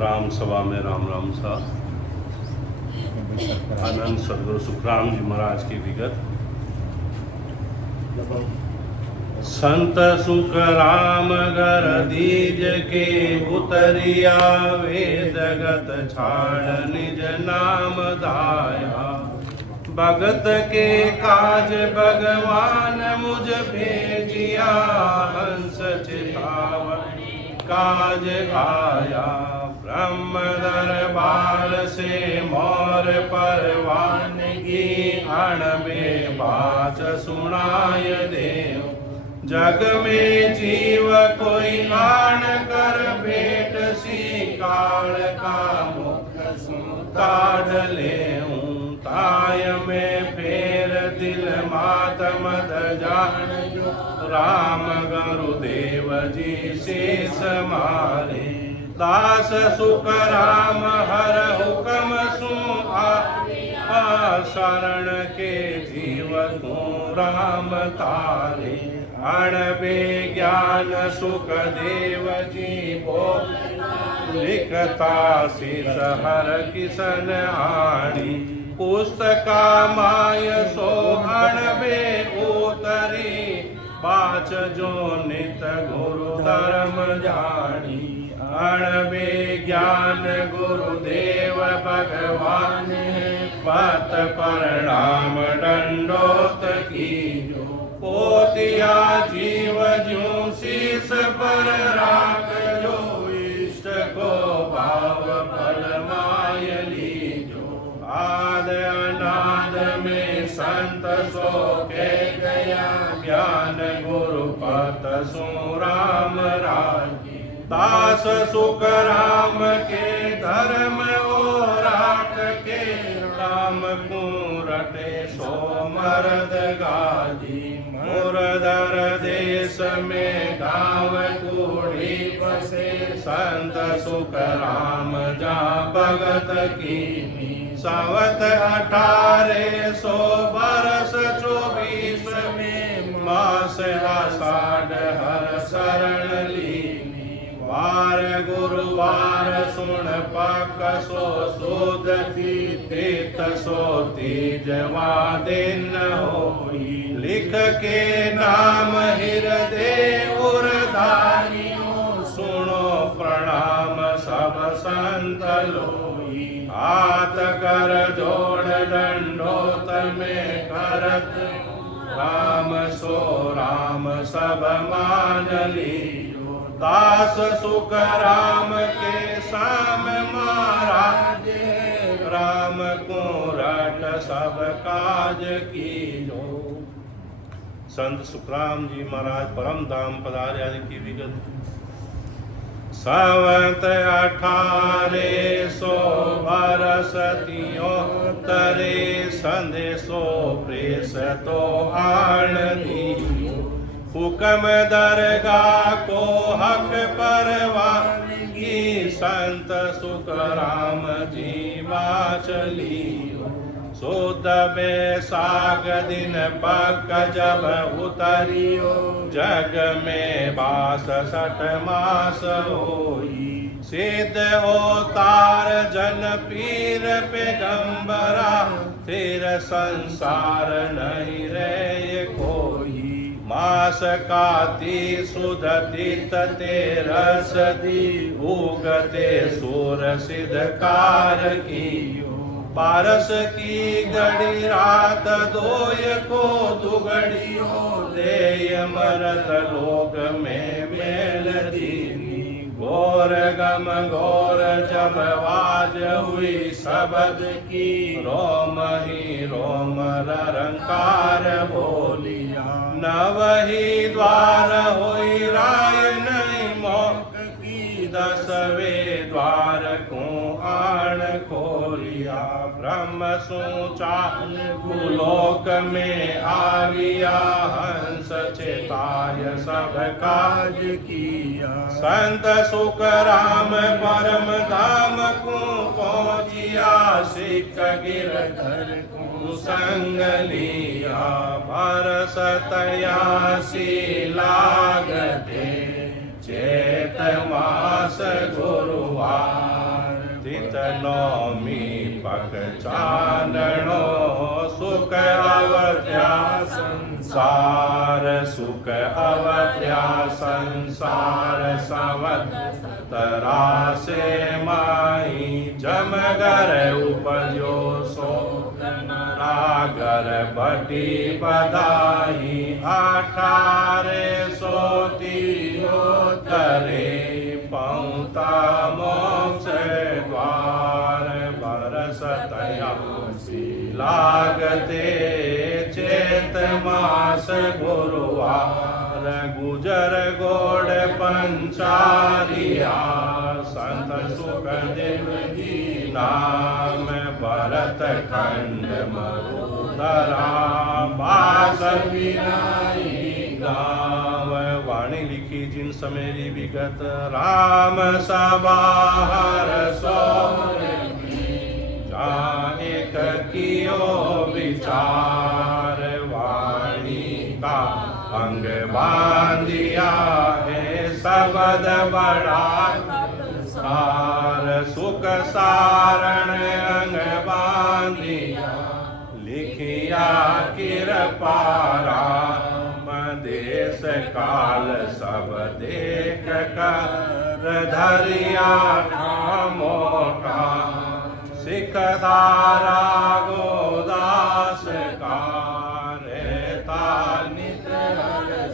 राम सभा में राम राम सा आनंद सदगुरु सुखराम जी महाराज की विगत। संत सुख राम घर दीज के उतरिया, वेदगत छाड़ निज नाम दाया। भगत के काज भगवान मुझ भेजिया, हंस चितावन काज आया। ब्रह्म दरबार से मोर परवानगी, अणबे बाच सुनाय देव। जग में जीव कोई आन कर भेट सी, काल का मुख काढ़ लेऊं। ताय में फेर दिल मात मद जान जो, राम गुरुदेव जी शेष मारे। दास सुख राम हर हुकम सु शरण के जीव को राम तारे। अणबे ज्ञान सुख देव जी बोल, लिखता शीस हर किसन आणी। पुस्तका माय सो अणबे उतरी, बाच जो नित गुरु धर्म जानी। अणबे ज्ञान गुरुदेव भगवान, पत प्रणाम दंडोत कीजो। पोतिया जीव ज्यों शीस पर राख जो, इष्ट को भाव फल माय लीजो। आद अनाद में संत सो के गया, ज्ञान गुरु पत सो राम राजी। दास सुख राम के धर्म ओ राख के, राम को रटे सो मरद गाजी। मुरदर देश में गाँव कूड़ी बसे, संत सुख राम जा भगत कीनी। संवत 1800 बरस 24 में, मास आषाढ़ हर शरण लीनी। वार गुरुवार सुन पक सो सुध थी, तीत सो तीजवा दिन होई। लिख के नाम हृदय उरधारियों, सुनो प्रणाम सब संत लोई। हाथ कर जोड़ दंडोत में करत, राम सो राम सब मान लियो। दास सुख राम के साम महाराज, राम को रट सब काज कीजो। संत सुखराम जी महाराज परम धाम पधारे आदि की विगत। संवत 1800 बरस तियोतरे, संदेशो प्रेस तो आन दियो। हुक्म दरगाह को हक परवानगी, संत सुख राम जी चलियो। शुद्ध बैसाख दिन पक जब उतरियो, जग में 62 मास होई। सिद्ध अवतार जन पीर पैगंबरा, फिर संसार नहीं रहे कोई। मास काती सुध तीत तेरस दी, उगते सूर सिद्ध कार कियो। पारस की घड़ी रात दोय को दुगड़ियो, देय मरत लोक में मेल दीनी। घोर गम घोर जब वाज हुई शब्द की, रोम ही रोम रंकार बोलिया। नवही द्वार हुई राय नहीं मौक की, 10वें द्वार को आण खोलिया। ब्रह्म सोचा भूलोक में आविया, हंस चेताय सब काज किया। संत सुख राम परम धाम को पहुँचिया, सिख गिरधर को संग लिया। बरसत 81 लागते, चैत मास गुरुवार। नौमी पक चानणो सुख अवत्या संसार सुख अवत्या संसार संवत्सरा से माई जमगर उपजो सो नागर बटी बधाई 1873 पौता मोक्ष द्वार बरसतया लागते चेत मास गुरुवार गुजर गोड़ पंचारिया संत सुखदेव जी नाम भरत खंड मरुधरा बास विनाई गाँव वाणी लिखी जिन समेरी विगत राम सबाहर सो एक कियो विचार वाणी का अंग बांधिया है सबद बड़ा सार सुख सारण अंग बांधिया लिखिया किरपारा देश काल सब देख कर धरिया मोटा सिख धारा गोदास कारता नित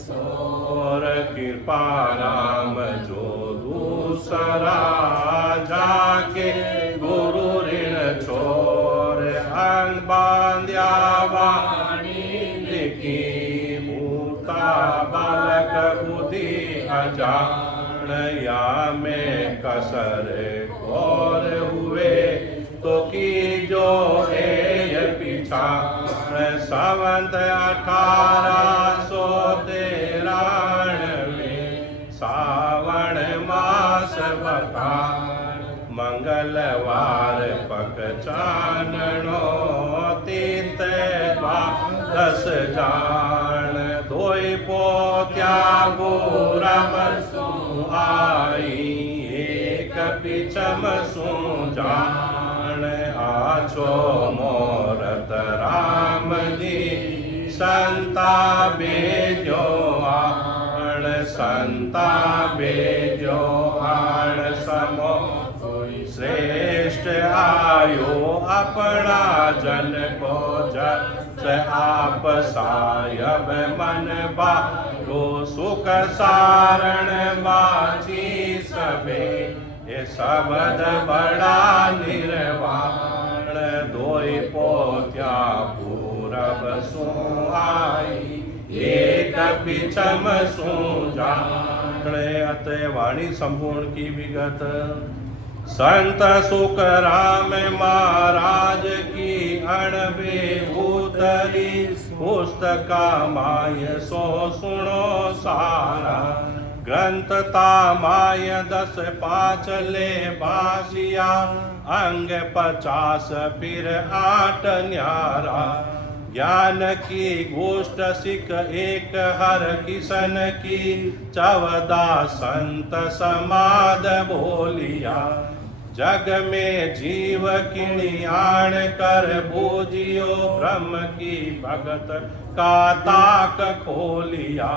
सोर कृपा राम जो दूसरा जाके गुरु ऋण छोर अंग बांध्या वाणी लिखी मूर्ता बालक बुद्धि अजान या में कसर गौर हुए तो की जो है पीछा संवत 1893 सावन मास बकार मंगलवार पक चानणो तीत 12 जान धोई पोत्या गोरम सुहाई एक पिछम सुजान आछो मोरत राम जी संता बेजो आण संता बेजो आण समो श्रेष्ठ आयो अपना जन को जस आप सायब मन बालो सुख सारण बाची सबे ये शब्द बड़ा निर्वाण दोई पोत्या पूरब सुहाई एक पिछम सुजान अतः वाणी संपूर्ण की विगत संत सुख राम महाराज की अणबे उतरी पुस्तका माय सो सुनो सारा ग्रंथता माय 10 5 ले बासिया अंग 50 फिर 8 न्यारा ज्ञान की गोष्ठ सिख एक हर किसन की 14 संत समाद बोलिया जग में जीव किणियाण कर बूझियो ब्रह्म की भगत का ताक खोलिया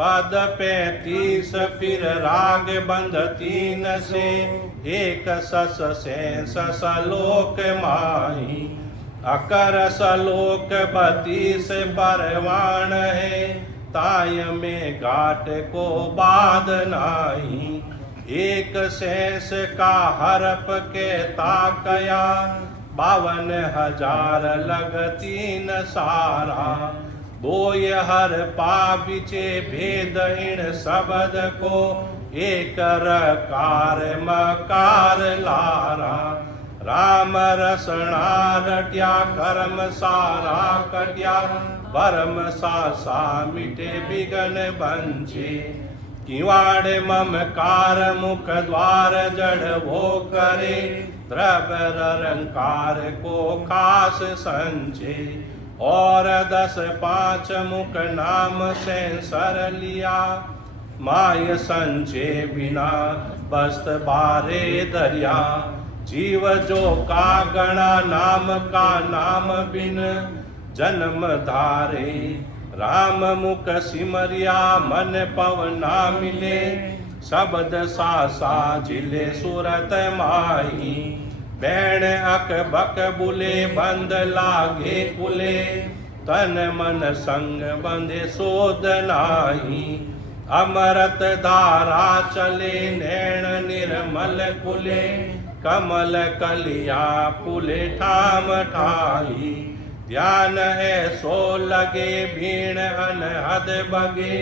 पद 35 फिर राग बंध 3 से एक सस से सलोक माही अकर सलोक 32 परवान है ताय में घाट को बाद नाही एक शेष का हरप के ताकया 52,000 लगतीन सारा बोय हर पापिचे भेद इन शब्द को एक रकार मकार लारा राम रसना रट्या कर्म सारा कट्या परम सा मिटे बिगन बंचे किवाड़ ममकार मुख द्वार जड़ वो करे द्रव्य रंकार को खास संचे और 10 5 मुख नाम से सर लिया माय संचे बिना बस्त बारे दरिया जीव जो कागणा नाम का नाम बिन जन्म धारे, राम मुख सिमरिया मन पवना मिले, शब्द सा जिले सूरत माही, बैण अक बक बुले बंद लागे कुले, तन मन संग बंधे सोध नाही, अमृत धारा चले नैण निर्मल कुले, कमल कलिया पुले ठाम ठाई, ध्यान ऐसो लगे भीण अनहद बगे,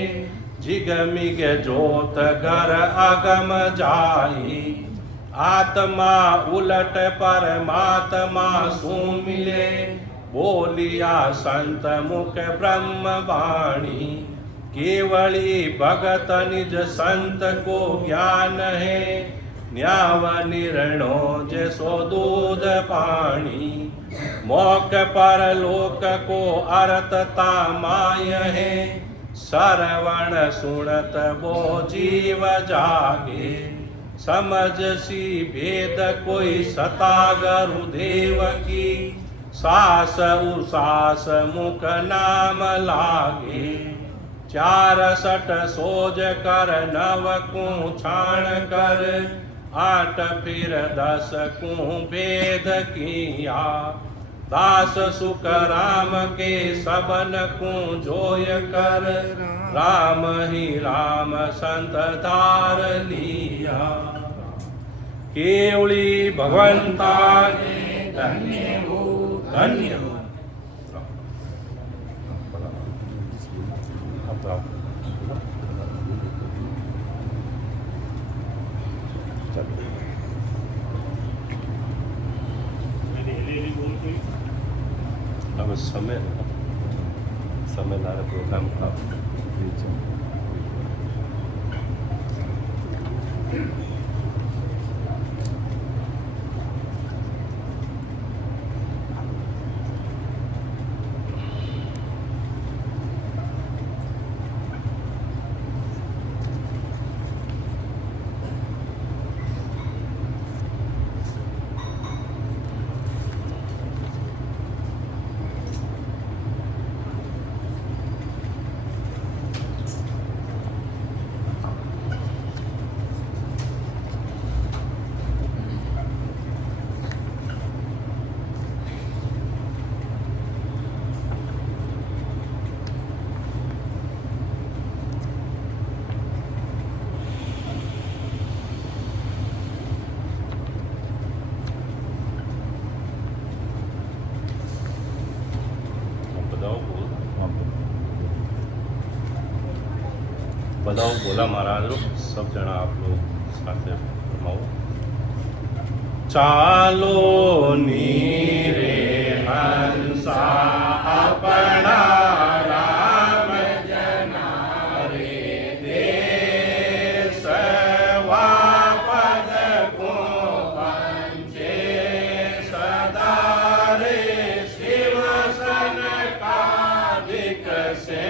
जिगमिग जोत घर अगम जाई, आत्मा उलट परमात्मा सु मिले, बोलिया संत मुख ब्रह्म वाणी, केवली भगत निज संत को ज्ञान है, न्याव निर्णो जैसो दूध पानी, मोक पर लोक को अर्थता माय है, सरवण सुनत वो जीव जागे, समझ सी भेद कोई सता गुरुदेव की, सास उसास मुख नाम लागे, 64 सोज कर 9 को छाण कर, 8 फिर 10 को भेद किया, दास सुख राम के सबन को जोय कर, राम ही राम संत धार लिया, केवली भगवंता धन्य हो धन्य हो। अब समय लारे प्रोग्राम का बताओ बोला महाराज लोग सब जना आप लोग साथ फरमाओ। चालो नीरे हंसा अपना राम जना रे देश, वापद को पंचे सदा रे शिव सन कादिक से,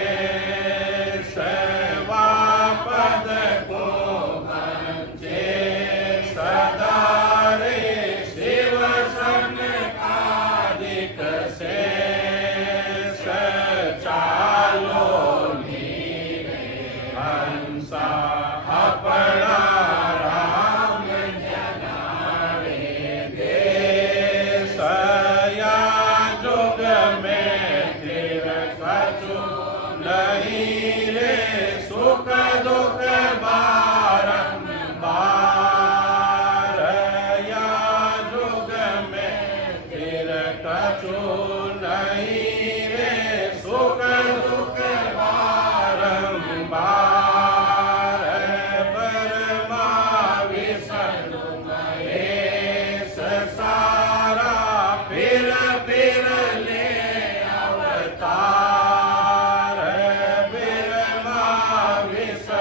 विसर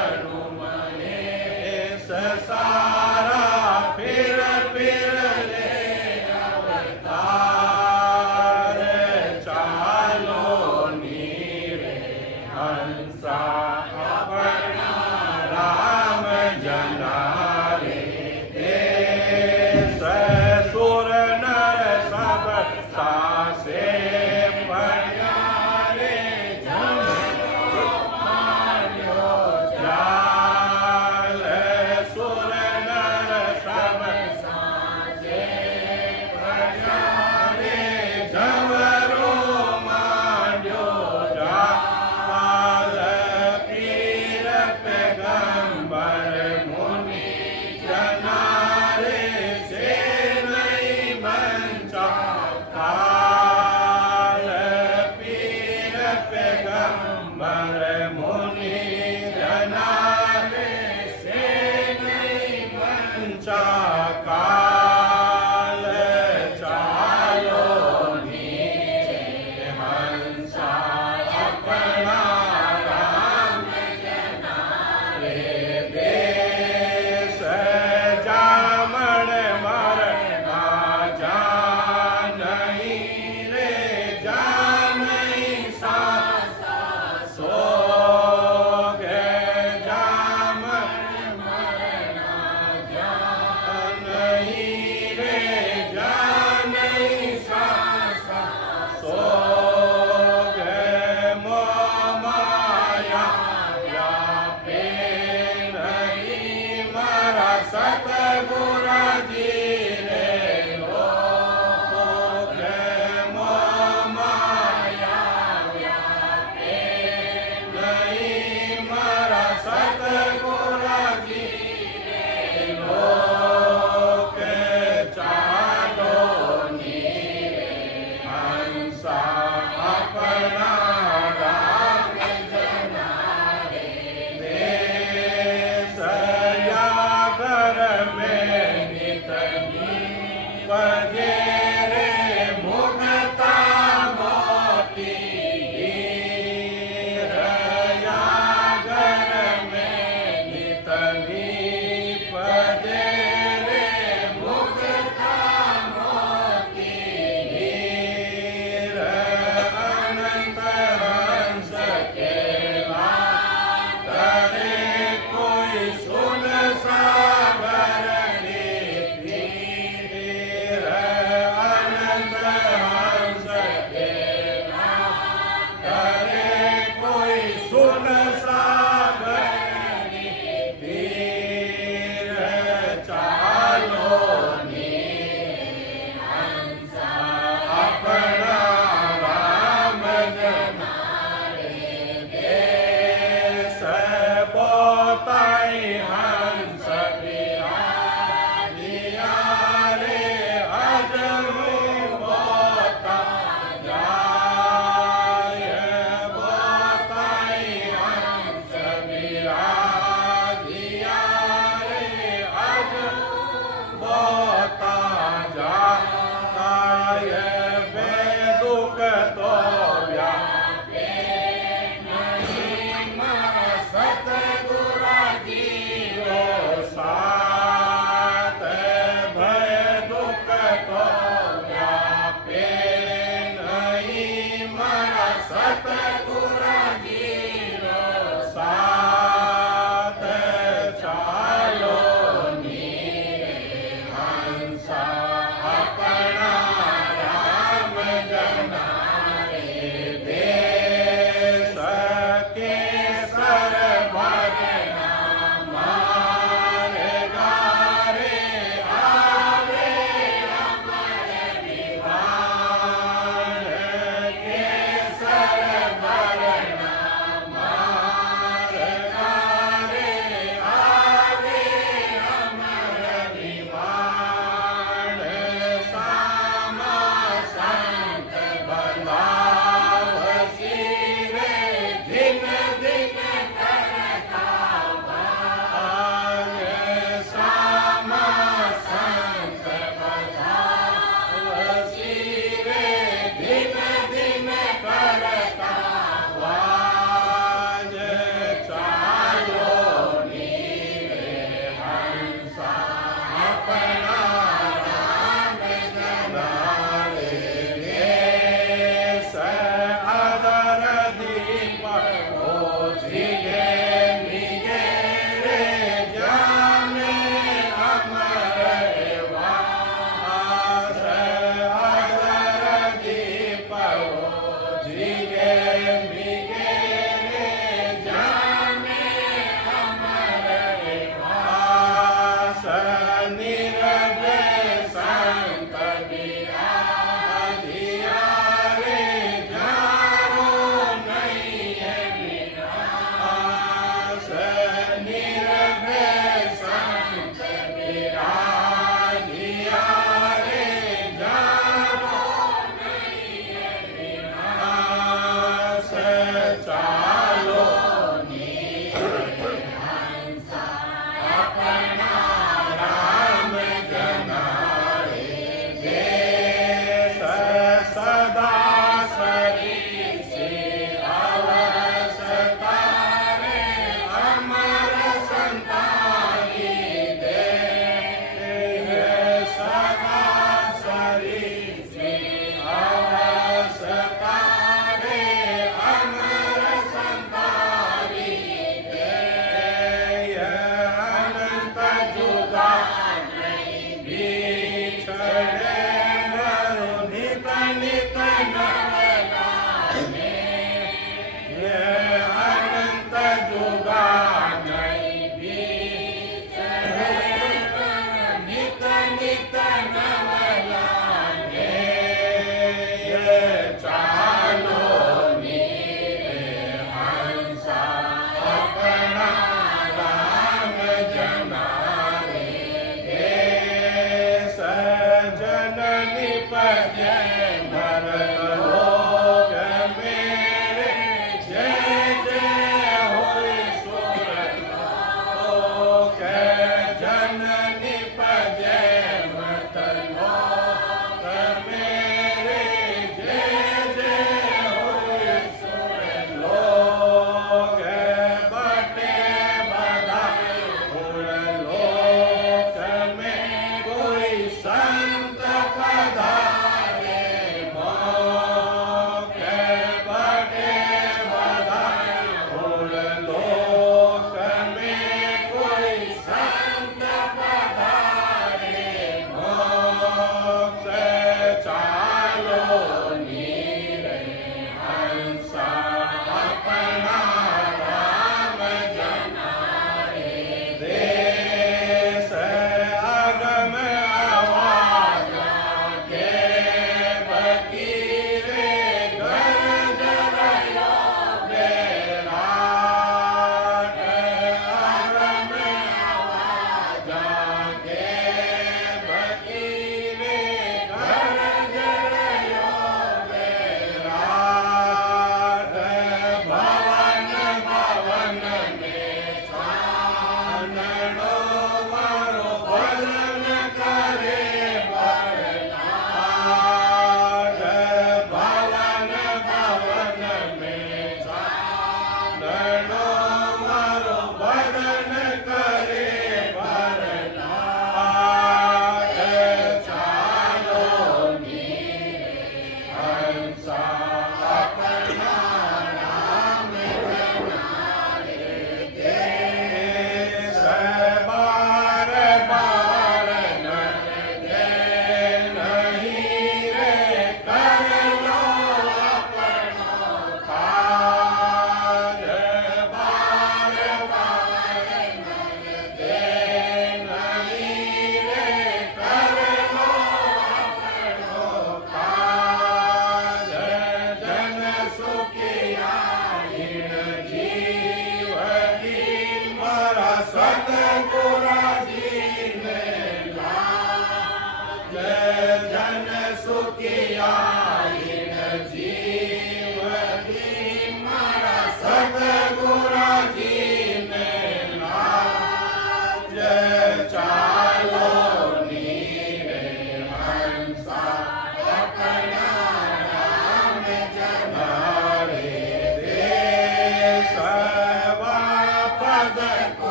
Father.